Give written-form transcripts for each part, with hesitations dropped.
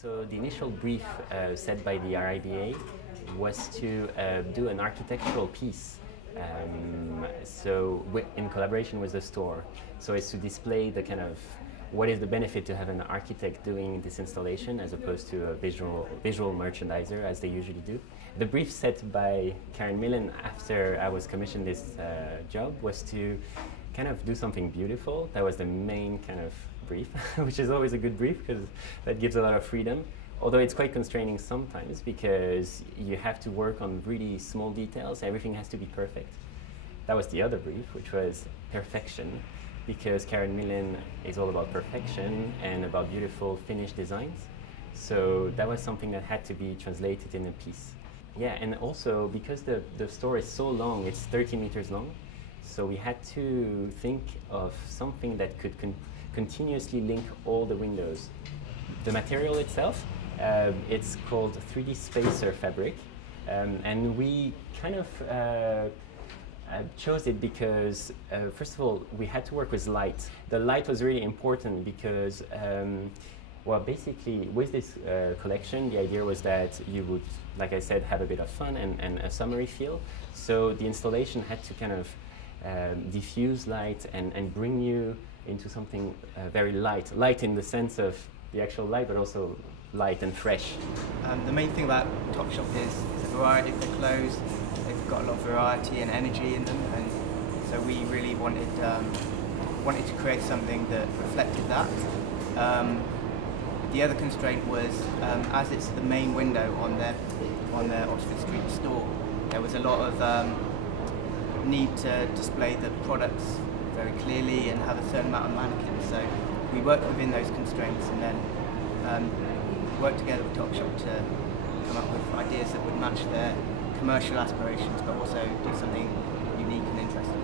So the initial brief set by the RIBA was to do an architectural piece, in collaboration with the store. So it's to display the kind of what is the benefit to have an architect doing this installation as opposed to a visual merchandiser as they usually do. The brief set by Carr and Millen after I was commissioned this job was to kind of do something beautiful. That was the main kind of brief, which is always a good brief because that gives a lot of freedom. Although it's quite constraining sometimes because you have to work on really small details. Everything has to be perfect. That was the other brief, which was perfection, because Carr and Millen is all about perfection and about beautiful finished designs. So that was something that had to be translated in a piece. Yeah, and also because the store is so long, it's 30 meters long, so we had to think of something that could continuously link all the windows. The material itself, it's called 3D spacer fabric, and we kind of chose it because, first of all, we had to work with light. The light was really important because, well, basically, with this collection, the idea was that you would, like I said, have a bit of fun and a summery feel. So the installation had to kind of diffuse light and bring you into something very light. Light in the sense of the actual light, but also light and fresh. The main thing about Topshop is the variety of the clothes. They've got a lot of variety and energy in them, and so we really wanted to create something that reflected that. The other constraint was, as it's the main window on their Oxford Street store, there was a lot of need to display the products very clearly and have a certain amount of mannequins. So we worked within those constraints and then worked together with Topshop to come up with ideas that would match their commercial aspirations, but also do something unique and interesting.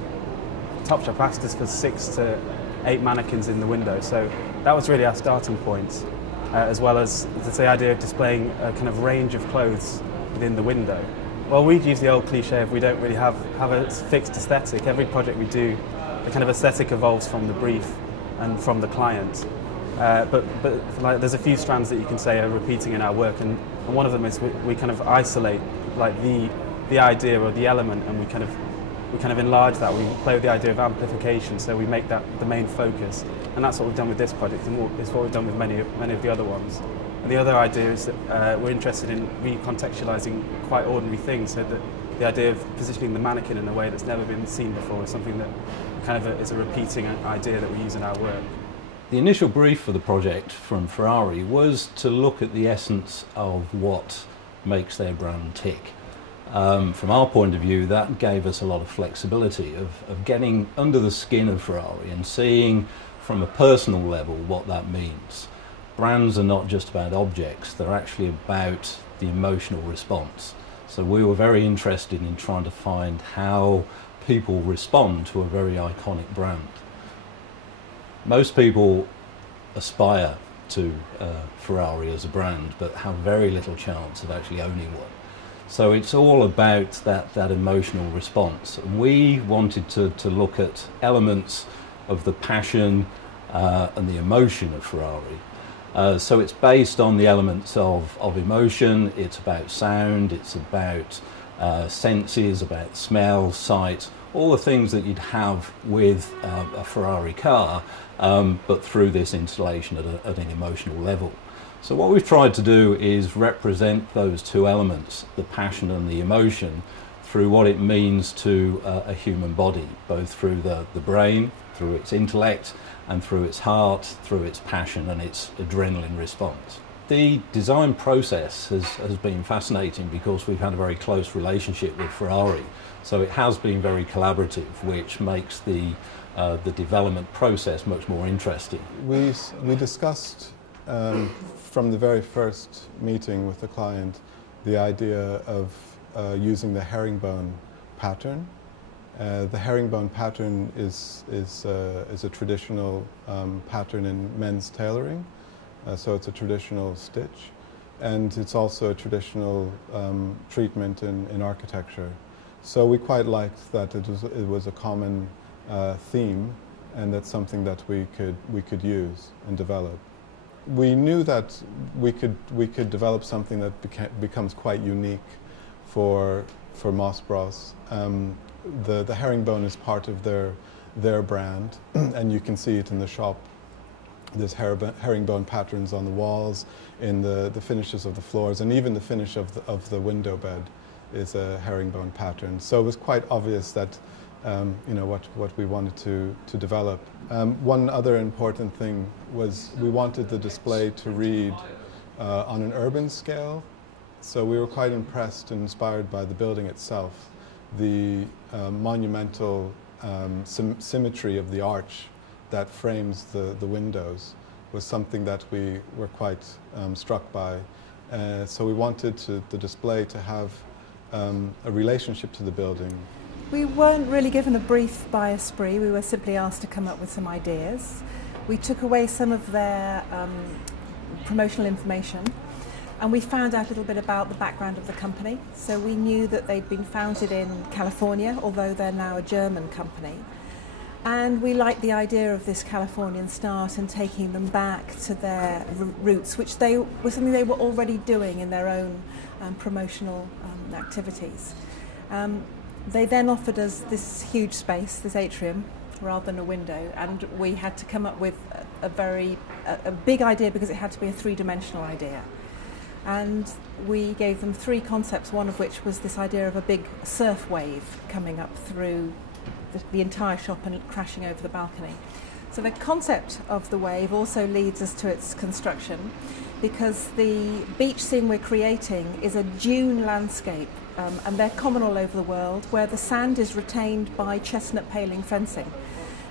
Topshop asked us for 6 to 8 mannequins in the window, so that was really our starting point, as well as the idea of displaying a kind of range of clothes within the window. Well, we'd use the old cliche of we don't really have a fixed aesthetic. Every project we do, the kind of aesthetic evolves from the brief and from the client. But like, there's a few strands that you can say are repeating in our work, and one of them is we kind of isolate like the idea or the element, and we kind of enlarge that. We play with the idea of amplification, so we make that the main focus, and that's what we've done with this project, and it's what we've done with many of the other ones. And the other idea is that we're interested in recontextualizing quite ordinary things, so that the idea of positioning the mannequin in a way that's never been seen before is something that kind of is a repeating idea that we use in our work. The initial brief for the project from Ferrari was to look at the essence of what makes their brand tick. From our point of view, that gave us a lot of flexibility of getting under the skin of Ferrari and seeing from a personal level what that means. Brands are not just about objects, they're actually about the emotional response. So we were very interested in trying to find how people respond to a very iconic brand. Most people aspire to Ferrari as a brand, but have very little chance of actually owning one. So it's all about that emotional response. And we wanted to look at elements of the passion and the emotion of Ferrari. So it's based on the elements of emotion, it's about sound, it's about senses, about smell, sight, all the things that you'd have with a Ferrari car, but through this installation at an emotional level. So what we've tried to do is represent those two elements, the passion and the emotion, through what it means to a human body, both through the brain, through its intellect, and through its heart, through its passion and its adrenaline response. The design process has been fascinating because we've had a very close relationship with Ferrari. So it has been very collaborative, which makes the development process much more interesting. We discussed from the very first meeting with the client the idea of using the herringbone pattern. The herringbone pattern is a traditional pattern in men's tailoring, so it's a traditional stitch, and it's also a traditional treatment in architecture. So we quite liked that it was a common theme, and that's something that we could use and develop. we knew that we could develop something that becomes quite unique for Moss Bros. The herringbone is part of their brand, and you can see it in the shop. There's herringbone patterns on the walls, in the finishes of the floors, and even the finish of the window bed is a herringbone pattern. So it was quite obvious that what we wanted to develop. One other important thing was we wanted the display to read on an urban scale. So we were quite impressed and inspired by the building itself. The monumental symmetry of the arch that frames the windows was something that we were quite struck by. So we wanted the display to have a relationship to the building. We weren't really given a brief by Esprit, we were simply asked to come up with some ideas. We took away some of their promotional information, and we found out a little bit about the background of the company. So we knew that they'd been founded in California, although they're now a German company. And we liked the idea of this Californian start and taking them back to their roots, which was something they were already doing in their own promotional activities. They then offered us this huge space, this atrium, rather than a window, and we had to come up with a big idea because it had to be a three-dimensional idea. And we gave them three concepts, one of which was this idea of a big surf wave coming up through the entire shop and crashing over the balcony. So the concept of the wave also leads us to its construction, because the beach scene we're creating is a dune landscape, and they're common all over the world, where the sand is retained by chestnut paling fencing.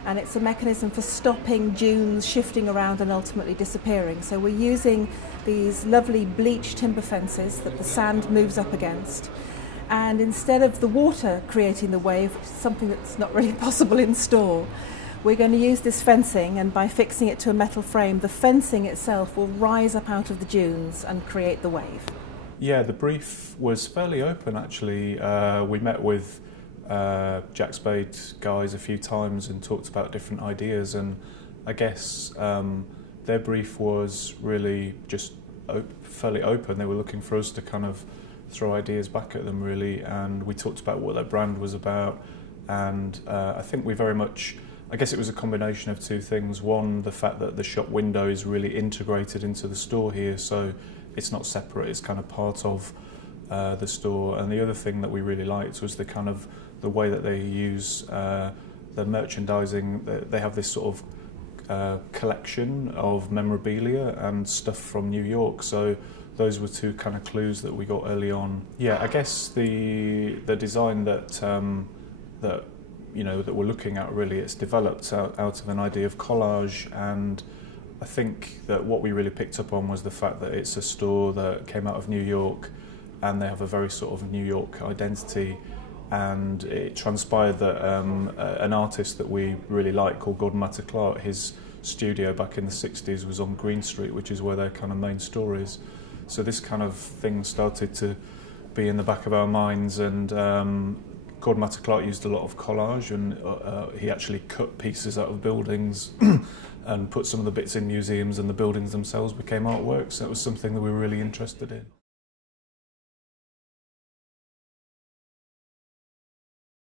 And it's a mechanism for stopping dunes shifting around and ultimately disappearing. So we're using these lovely bleached timber fences that the sand moves up against. And instead of the water creating the wave, which is something that's not really possible in store, we're going to use this fencing, and by fixing it to a metal frame, the fencing itself will rise up out of the dunes and create the wave. Yeah, the brief was fairly open actually. We met with Jack Spade guys a few times and talked about different ideas, and I guess their brief was really just fairly open. They were looking for us to kind of throw ideas back at them really, and we talked about what their brand was about, and I think we very much, I guess it was a combination of two things. One, the fact that the shop window is really integrated into the store here, so it's not separate, it's kind of part of the store. And the other thing that we really liked was the way that they use the merchandising. They have this sort of collection of memorabilia and stuff from New York, so those were two kind of clues that we got early on. Yeah, I guess the design that that we're looking at, really, it's developed out of an idea of collage, and I think that what we really picked up on was the fact that it's a store that came out of New York, and they have a very sort of New York identity, and it transpired that an artist that we really like called Gordon Matter-Clark, his studio back in the 60s was on Green Street, which is where their kind of main store is. So this kind of thing started to be in the back of our minds, and Gordon Matter-Clark used a lot of collage, and he actually cut pieces out of buildings and put some of the bits in museums, and the buildings themselves became artworks. So that was something that we were really interested in.